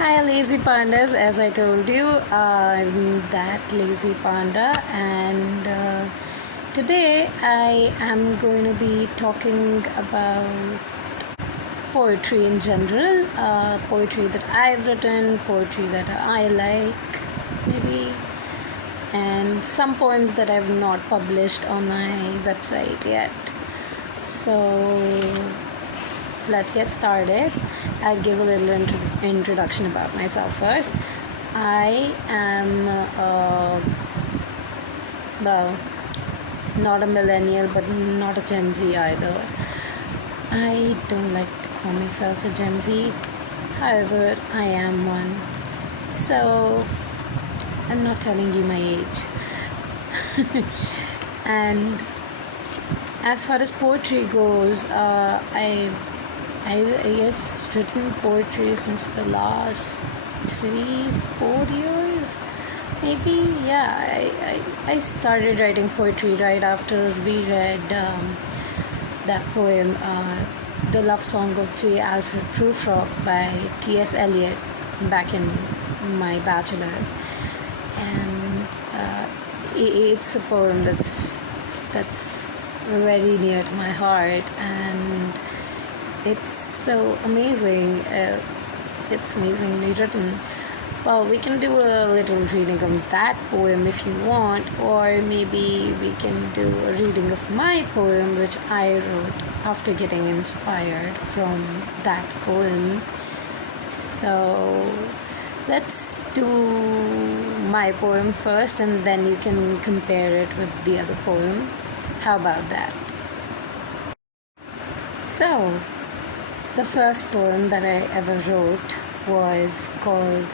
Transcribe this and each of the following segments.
Hi, Lazy Pandas. As I told you, I'm that Lazy Panda, and today I am going to be talking about poetry in general, poetry that I've written, poetry that I like, maybe, and some poems that I've not published on my website yet. So let's get started. I'll give a little introduction about myself first. I am, not a millennial, but not a Gen Z either. I don't like to call myself a Gen Z. However, I am one. So, I'm not telling you my age. And as far as poetry goes, I guess written poetry since the last 3-4 years, maybe. Yeah, I started writing poetry right after we read that poem, The Love Song of Alfred Prufrock by T.S. Eliot, back in my Bachelor's, and it's a poem that's very near to my heart, and it's so amazing. It's amazingly written. Well, we can do a little reading of that poem if you want, or maybe we can do a reading of my poem, which I wrote after getting inspired from that poem. So let's do my poem first, and then you can compare it with the other poem. How about that? So, the first poem that I ever wrote was called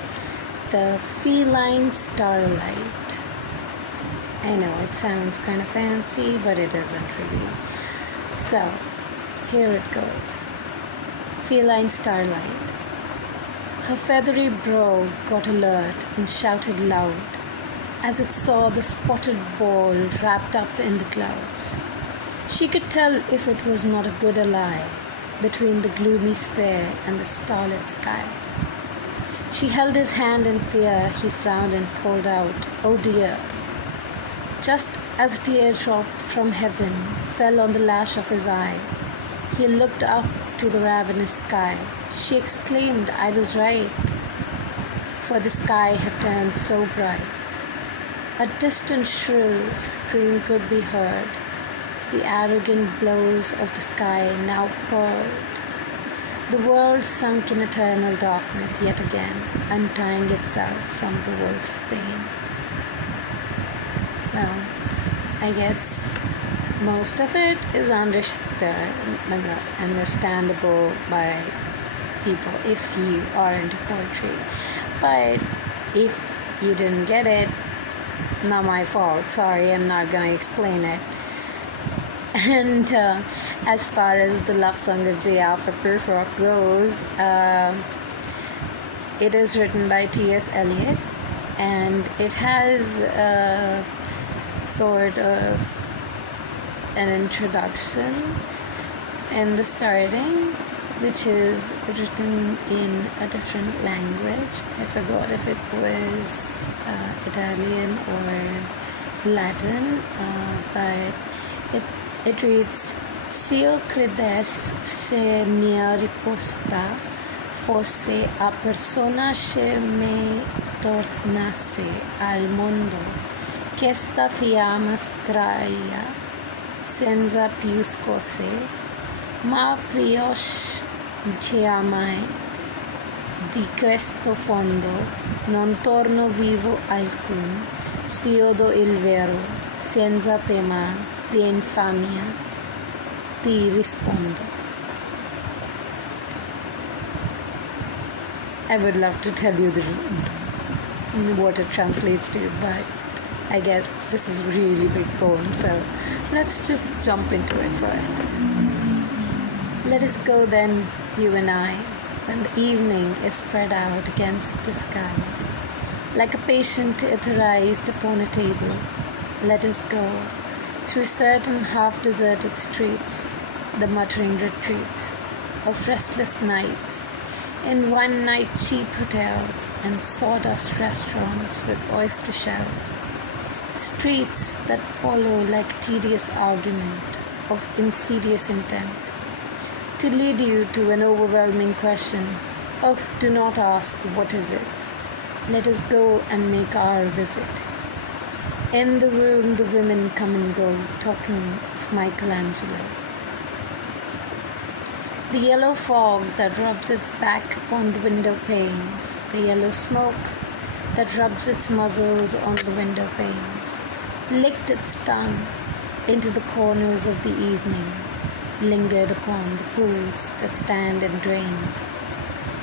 The Feline Starlight. I know it sounds kind of fancy, but it isn't really. So, here it goes. Feline Starlight. Her feathery brow got alert and shouted loud as it saw the spotted ball wrapped up in the clouds. She could tell if it was not a good ally between the gloomy sphere and the starlit sky. She held his hand in fear. He frowned and called out, "Oh dear." Just as a teardrop from heaven fell on the lash of his eye, he looked up to the ravenous sky. She exclaimed, "I was right," for the sky had turned so bright. A distant shrill scream could be heard. The arrogant blows of the sky now poured. The world sunk in eternal darkness yet again, untying itself from the wolf's bane. Well, I guess most of it is understandable by people if you are into poetry. But if you didn't get it, not my fault. Sorry, I'm not gonna explain it. And as far as the love song of Alfred Prufrock goes, it is written by T.S. Eliot, and it has sort of an introduction in the starting, which is written in a different language. I forgot if it was Italian or Latin, but it reads, "Se io credesse mia risposta fosse a persona che me tornasse al mondo, questa fiamma straia senza più scosse, ma brioche mai di questo fondo non torno vivo alcun, si odo il vero senza tema di infamia ti rispondo." I would love to tell you what it translates to, but I guess this is a really big poem, so let's just jump into it first. Let us go then, you and I, when the evening is spread out against the sky, like a patient etherized upon a table. Let us go through certain half-deserted streets, the muttering retreats of restless nights, in one-night cheap hotels and sawdust restaurants with oyster shells, streets that follow like tedious argument of insidious intent, to lead you to an overwhelming question. Oh, do not ask, what is it? Let us go and make our visit. In the room the women come and go, talking of Michelangelo. The yellow fog that rubs its back upon the window panes, the yellow smoke that rubs its muzzles on the window panes, licked its tongue into the corners of the evening, lingered upon the pools that stand in drains,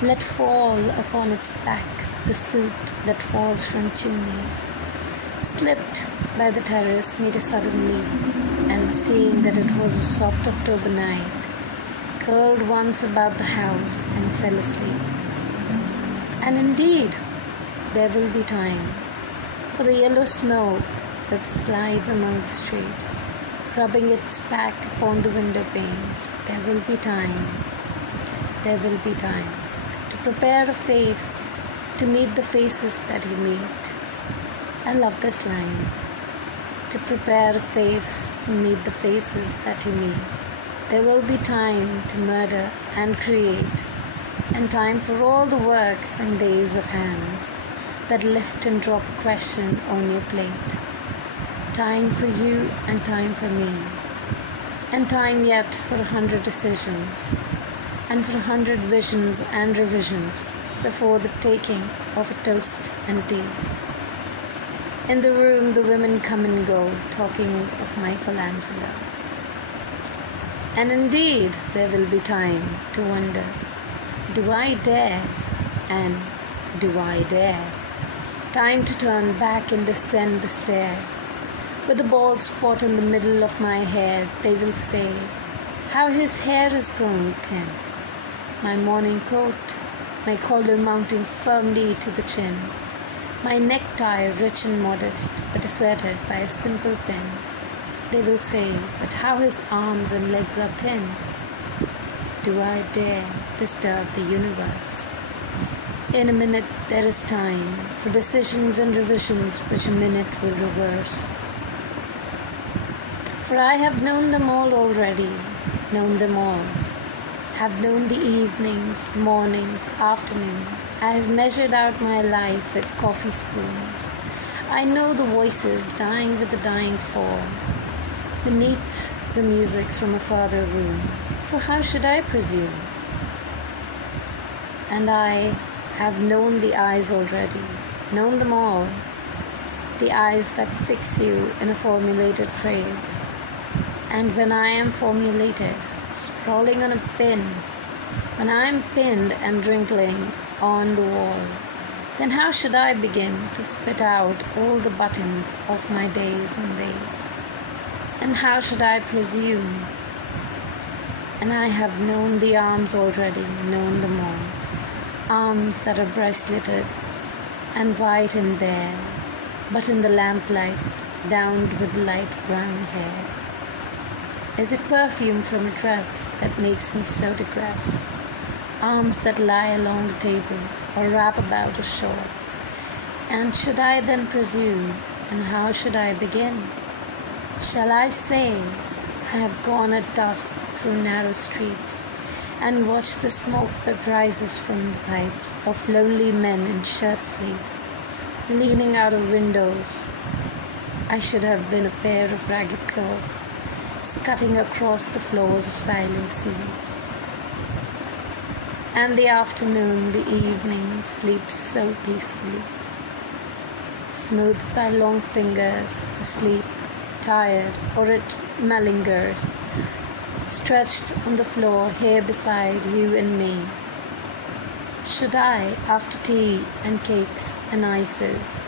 let fall upon its back the soot that falls from chimneys, slipped by the terrace, made a sudden leap, and seeing that it was a soft October night, curled once about the house and fell asleep. And indeed, there will be time for the yellow smoke that slides among the street, rubbing its back upon the window panes. There will be time to prepare a face to meet the faces that you meet. I love this line. To prepare a face to meet the faces that you meet. There will be time to murder and create, and time for all the works and days of hands that lift and drop a question on your plate. Time for you and time for me, and time yet for 100 decisions, and for 100 visions and revisions before the taking of a toast and tea. In the room the women come and go, talking of Michelangelo. And indeed, there will be time to wonder, do I dare? And do I dare? Time to turn back and descend the stair. With a bald spot in the middle of my hair, they will say, how his hair is growing thin. My morning coat, my collar mounting firmly to the chin, my necktie rich and modest, but asserted by a simple pin. They will say, but how his arms and legs are thin. Do I dare disturb the universe? In a minute there is time for decisions and revisions which a minute will reverse. For I have known them all already, known them all. Have known the evenings, mornings, afternoons. I have measured out my life with coffee spoons. I know the voices dying with the dying fall, beneath the music from a farther room. So how should I presume? And I have known the eyes already, known them all, the eyes that fix you in a formulated phrase. And when I am formulated, sprawling on a pin, when I am pinned and wrinkling on the wall, then how should I begin to spit out all the buttons of my days and days? And how should I presume? And I have known the arms already, known them all. Arms that are braceleted and white and bare, but in the lamplight, downed with light brown hair. Is it perfume from a dress that makes me so digress? Arms that lie along a table or wrap about a shawl. And should I then presume, and how should I begin? Shall I say, I have gone at dusk through narrow streets and watched the smoke that rises from the pipes of lonely men in shirt sleeves, leaning out of windows? I should have been a pair of ragged claws, scudding across the floors of silent seas. And the afternoon, the evening sleeps so peacefully, smoothed by long fingers, asleep, tired, or it malingers, stretched on the floor here beside you and me. Should I, after tea and cakes and ices,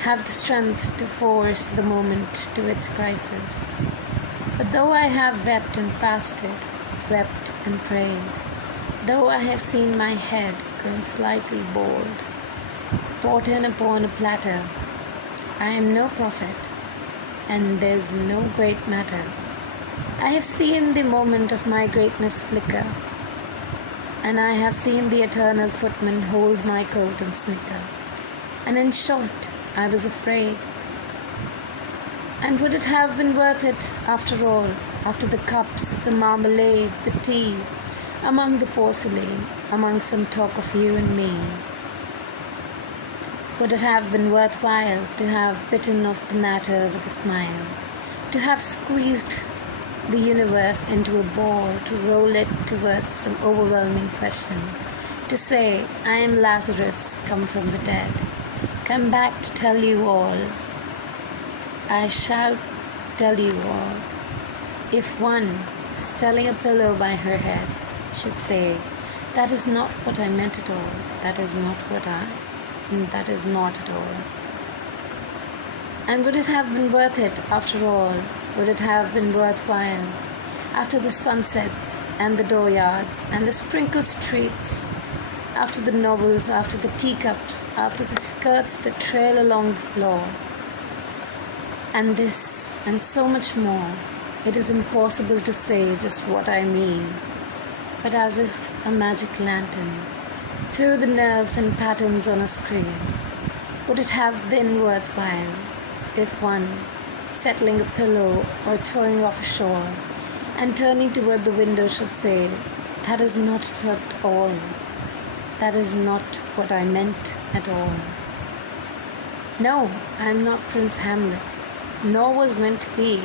have the strength to force the moment to its crisis? But though I have wept and fasted, wept and prayed, though I have seen my head grown slightly bald, brought in upon a platter, I am no prophet, and there's no great matter. I have seen the moment of my greatness flicker, and I have seen the eternal footman hold my coat and snicker. And in short, I was afraid. And would it have been worth it, after all, after the cups, the marmalade, the tea, among the porcelain, among some talk of you and me? Would it have been worthwhile to have bitten off the matter with a smile, to have squeezed the universe into a ball, to roll it towards some overwhelming question, to say, I am Lazarus, come from the dead, come back to tell you all. I shall tell you all. If one, stealing a pillow by her head, should say, that is not what I meant at all, that is not at all. And would it have been worth it, after all? Would it have been worthwhile? After the sunsets and the dooryards and the sprinkled streets, after the novels, after the teacups, after the skirts that trail along the floor, and this and so much more, it is impossible to say just what I mean, but as if a magic lantern through the nerves and patterns on a screen. Would it have been worthwhile if one, settling a pillow or throwing off a shawl and turning toward the window, should say, that is not it at all, that is not what I meant at all. No, I am not Prince Hamlet, nor was meant to be.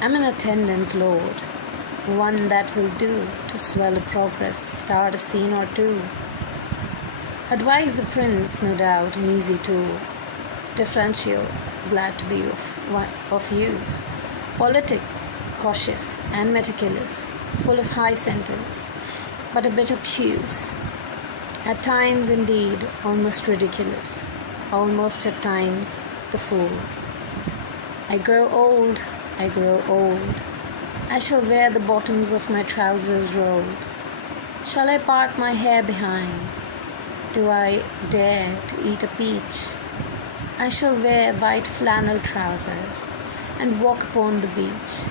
I'm an attendant lord, one that will do to swell a progress, start a scene or two. Advise the prince, no doubt, an easy tool. Differential, glad to be of use. Politic, cautious and meticulous, full of high sentence, but a bit obtuse. At times, indeed, almost ridiculous, almost at times the fool. I grow old, I grow old. I shall wear the bottoms of my trousers rolled. Shall I part my hair behind? Do I dare to eat a peach? I shall wear white flannel trousers and walk upon the beach.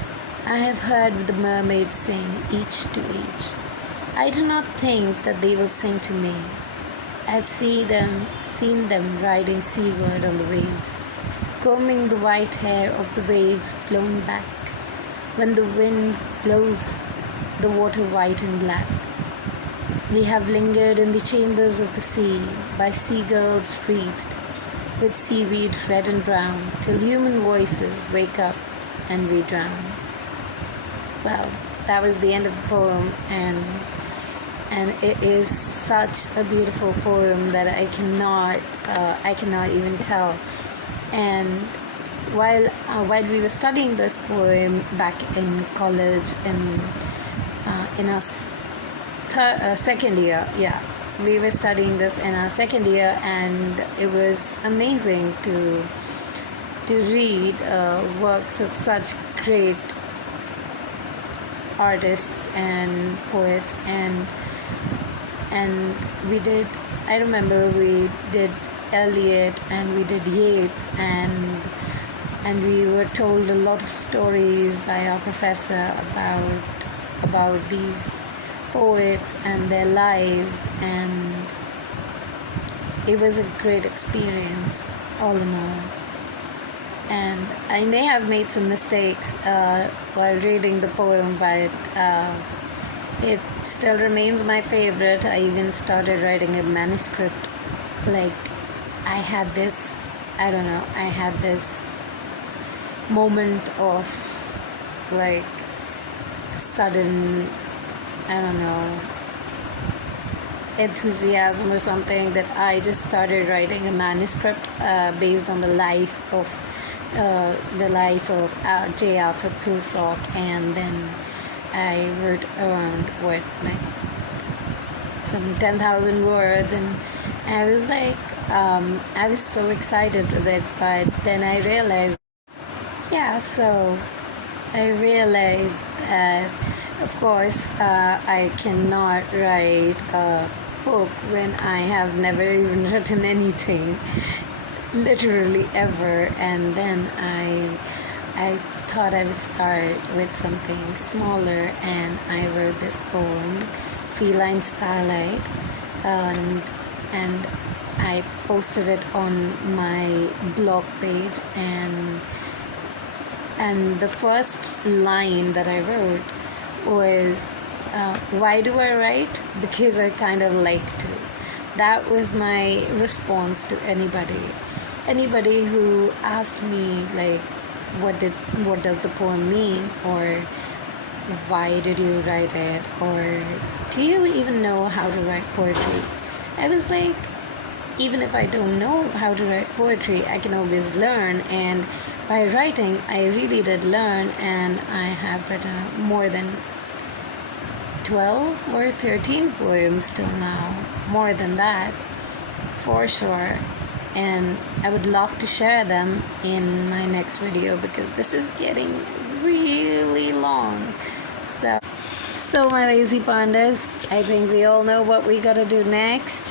I have heard the mermaids sing, each to each. I do not think that they will sing to me. I have seen them riding seaward on the waves, combing the white hair of the waves blown back when the wind blows the water white and black. We have lingered in the chambers of the sea by seagulls wreathed with seaweed red and brown till human voices wake up and we drown. Well, that was the end of the poem, and it is such a beautiful poem that I cannot even tell. And while we were studying this poem back in college in our second year, we were studying this in our second year, and it was amazing to read works of such great artists and poets, and I remember we did Eliot and we did Yeats, and we were told a lot of stories by our professor about these poets and their lives, and it was a great experience all in all. And I may have made some mistakes while reading the poem, but it still remains my favorite. I even started writing a manuscript. I had this moment of sudden, enthusiasm or something, that I just started writing a manuscript based on the life of J. Alfred Prufrock, and then I wrote around some 10,000 words, and I was I was so excited with it, but then I realized, that of course I cannot write a book when I have never even written anything, literally ever. And then I thought I would start with something smaller, and I wrote this poem feline starlight, and I posted it on my blog page, and the first line that I wrote was, why do I write? Because I kind of like to. That was my response to anybody who asked me, like, what does the poem mean, or why did you write it, or do you even know how to write poetry? I was like, even if I don't know how to write poetry, I can always learn. And by writing, I really did learn, and I have written more than 12 or 13 poems till now, more than that for sure. And I would love to share them in my next video, because this is getting really long. So my lazy pandas, I think we all know what we gotta do next.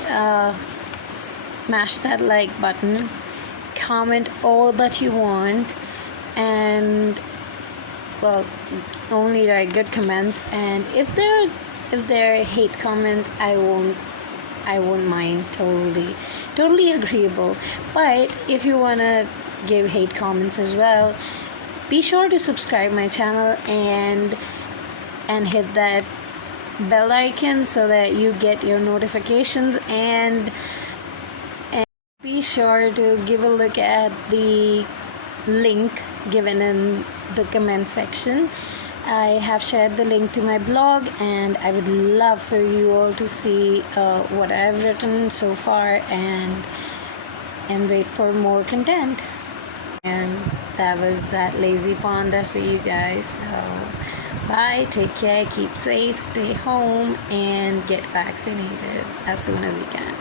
Smash that like button, comment all that you want, and well, only write good comments. And if there are hate comments, I won't mind. Totally agreeable. But if you wanna give hate comments as well, be sure to subscribe my channel and hit that bell icon so that you get your notifications, and be sure to give a look at the link given in the comment section. I have shared the link to my blog, and I would love for you all to see what I've written so far, and wait for more content. And that was That Lazy Panda for you guys. So bye, take care, keep safe, stay home, and get vaccinated as soon as you can.